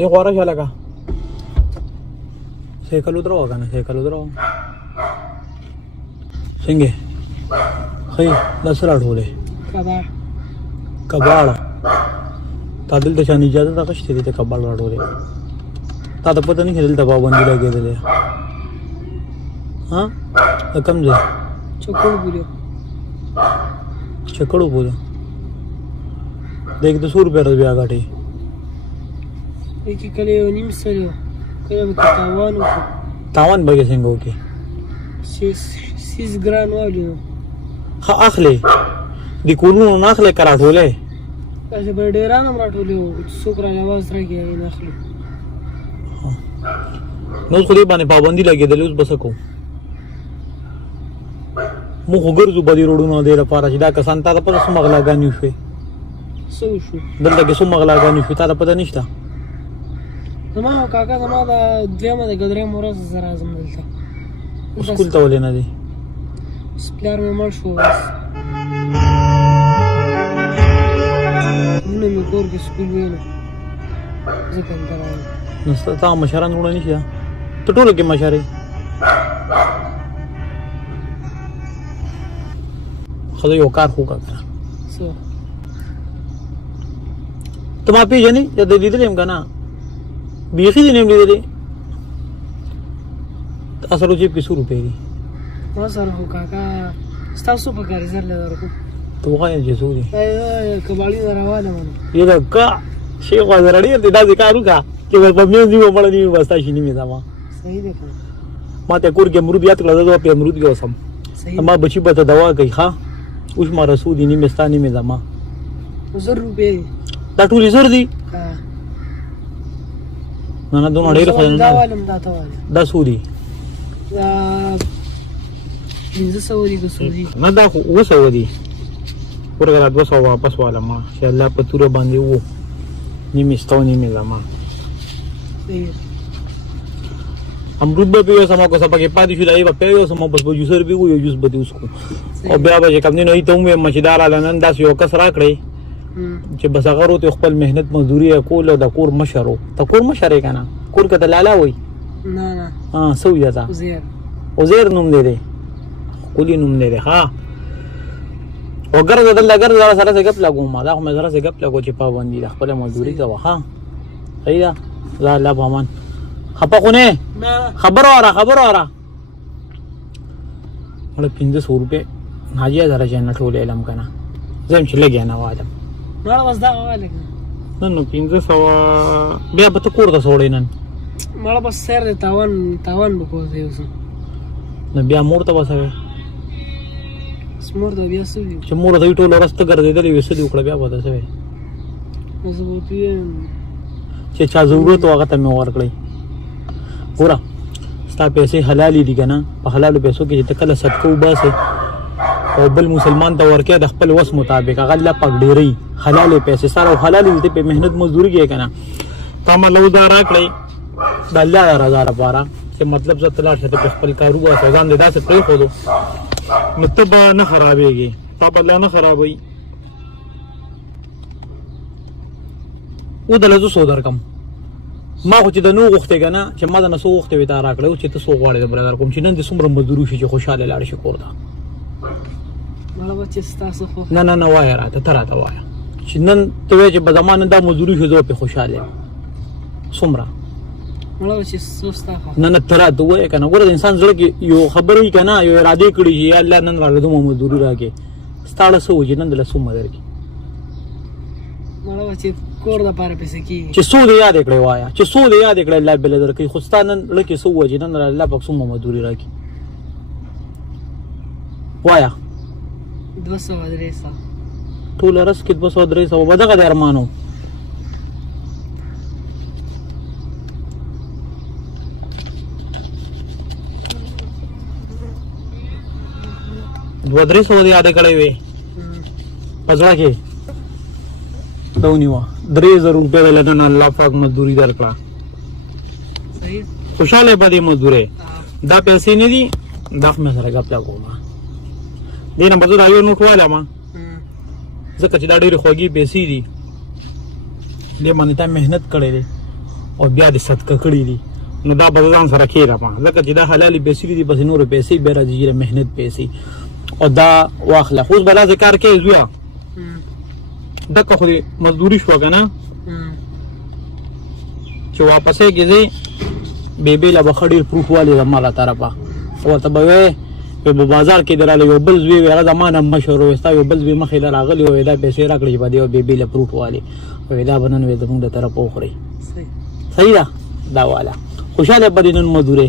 दे खौरा शाला का साइकिल उतरावा का ना साइकिल उतरावा सिंगे खै दसरा ढोले कबाड़ तादिल तो शानी इजाजत था कश तेरी ते कबाड़ ढोले ताता पता नहीं खेल दबा बंदी लगे दे हाँ कम जे चकड़ू पूरे देख 200 रुपये रजबिया गाठी तावन बगे सिंगो की 6 ग्राम वाली हा आखले दी कुलू नाखले करा ठोले ऐसे बडेरा ना मराठोले सुकरा आवाज रह गया ये नाखले नो खुदी बाने पाबंदी लगे दले उस बसको मु गरजू बदी रोडून दे पारा दा कसान ताता पता सुमगला गानी फे सोशु दल लगे सुमगला गानी फे ताता पता निष्ठा زما کاکا زما دا دیمه د ګدرې مورس زرا اعظم دلته سکول ته ولې نه دي سپلار مې مړ شو نو مې کور کې سکول وینم ځکه درا نو تا مشران وړاندې نشي ته ټول کې مشرې خدای یو کار خو کړه سو ته ما پیژنې چې د دې دلم کنه بیخی دی نیم لیدلی اصلو جیب کی 100 روپے دی ما سره هو کاکا ستاسو په کار زر لدار کو تو وای جسو دی کباړی دراواله مونږ یہ کا شیخ وزرړی دې دا ذکرو کا چې په مې دی ومړ دی واسطه شي نیمه زما صحیح ده ما ته کور کې امرود یاد کړل دا په امرود کې وسم ما بچی به دوا کوي ها اوس ما رسول دی نیمه ستانه نیمه زما 100 روپے دا ټول زر دی نه دوه ډېر خو دا والم دا ته والم دا سودی دا 500 دی سودی نه دا خو وسو دی ورګه 200 واپس والا ما چې الله په تور باندې وو نیمه ستو نیمه زما امرود به یو سم کو سبا کې پاتې شو دای په یو سم بس بجو سر به یو یوز بده اوس کو او بیا به کوم نه ته مې مشدار لنن داس یو کس را کړی چې بس هغه ته خپل مهنت مزدوري کول د کور مشرو ته کور مشرې کنه کور کته لالا وای نه نه ها سو یاتا وزیر نوم دی کولی نوم دی ها وګر دل لګر سره څه غپ لګو ما دا مې سره څه غپ لګو چې پابندي د خپل مزدوري کا ها ایدا لا لا بهمان خپه خونه خبر اورا ول 500 روپے حاجی زره جن ټول علم کنه زم چې لګیا نه وادم مړ بس دا واله نو 500 بیا به ته کور ته سوړې نن مړ بس سر تاوان وکړ دی اوس نو بیا مور ته وسوي سمور ته بیا سوي چې مور ته ټول ورسته ګرځېدلې وسې وکړه بیا وته سوي مضبوطی چې چا ضرورت هغه ته مې ورکړې پورا ستا پیسې حلالي دي کنه په حلالو پیسو کې چې کله صدقه وباسه او بل مسلمان ته ورکه د خپل وس مطابق هغه الله پاک ډېری حلال پیسې سره حلال دي په مهنت مزدوري کې کنه تاسو له دارا کړی د الله رضا لپاره چې مطلب زه تلار شته په خپل کاروبار ځان دې داسې پرې خو دو مطلب نه خرابېږي تاسو الله نه خرابوي و دلته سو درکم ما خو چې د نو غوښته کنه چې ما د نسو غوښته وي تا راکړو چې تاسو غواړئ د برادر کوم چې نن د څومره مزدوري شي چې خوشاله لاړ شي کور ته نه وای راته تراته وای چې نن ته چې په زمانه دا مزدوري شو په خوشاله څومره مړ چې سوستا نه تراته وای کنه ګوره انسان زړه کې یو خبرې کنه یو اراده کړی یا الله نن راغلو مزدوري راکې ستاړه سو چې نن د لسو مدر کې مړ چې کور د پاره پیسې کی چې سو دې یاد کړی وایا چې سو دې یاد کړی الله بل درکې خوستانن لکه سو وجه نن الله پاک سو مزدوري راکې وایا 200 ټول رس کې 200 بدغه د ارمانو دو درې سو یاد کړی وي پزړه کې دونیوا 3000 روپے ولنن الله پاک مزدوري درکړه صحیح خوشاله باندې مزدوري دا پیسې نه دي دا مې سره غپ لا کومه دې نمبر ته رايو نوټ والا ما ځکه چې دا ډېر خوږی پیسې دي دې باندې ته مهنت کړې دي او بیا دې صدقه کړي دي نو دا به ځان سره کېږه ځکه چې دا حلالې پیسې دي پسې نورې پیسې بیا راځي محنت پیسې او دا واخله خو اوس به داسې کار کوې زویه دکه خو دې مزدوري شوه که نه چې واپسې کې ځې بیبې له به ښه ډېر پروف والې زما له طرفه ورته به وایې په بازار کې دراله یو بل زوی وي هغه زما نه مشهور وي ستا یو بل زوی مخې له راغلی وي دا پیسې راکړې چې به دې او بیبې له پروف والې وایي دا به نن وایي زموږ د طرفه وخورئ صحیح ده دا والا خوشحاله به دې نن مزدورې